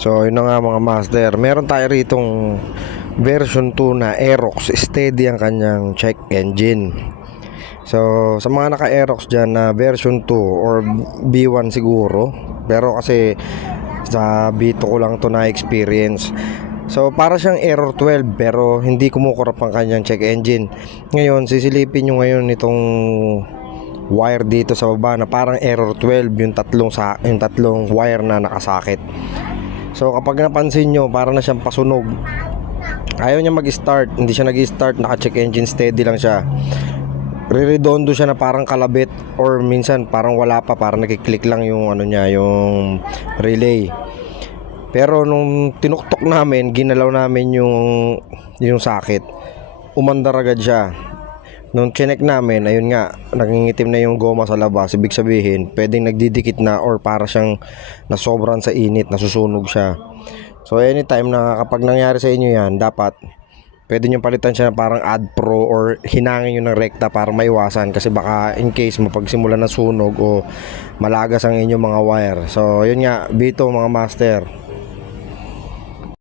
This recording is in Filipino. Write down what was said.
So yun na nga mga master, meron tayo ritong version 2 na Aerox steady ang kanyang check engine. So sa mga naka Aerox dyan na version 2 or B1 siguro, pero kasi sa B2 ko lang to na experience. So para siyang Error 12 pero hindi kumukurap ang kanyang check engine. Ngayon sisilipin nyo ngayon itong wire dito sa baba na parang Error 12, yung tatlong wire na nakasakit. So kapag napansin nyo, parang na siyang pasunog. Ayaw niya mag-start, hindi siya nag-start, naka-check engine steady lang siya. Re-redondo siya na parang kalabit or minsan parang wala pa, parang nagki-click lang yung ano niya, yung relay. Pero nung tinuktok namin, ginalaw namin yung sakit. Umandar agad siya. Nung chinek namin, ayun nga, nangingitim na yung goma sa labas. Ibig sabihin, pwedeng nagdidikit na or para siyang nasobran sa init, nasusunog siya. So anytime na kapag nangyari sa inyo yan, dapat pwede nyo palitan siya na parang AdPro or hinangin nyo ng rekta para maiwasan. Kasi baka in case mapagsimulan ng sunog o malagas ang inyong mga wire. So yun nga, Bito mga master,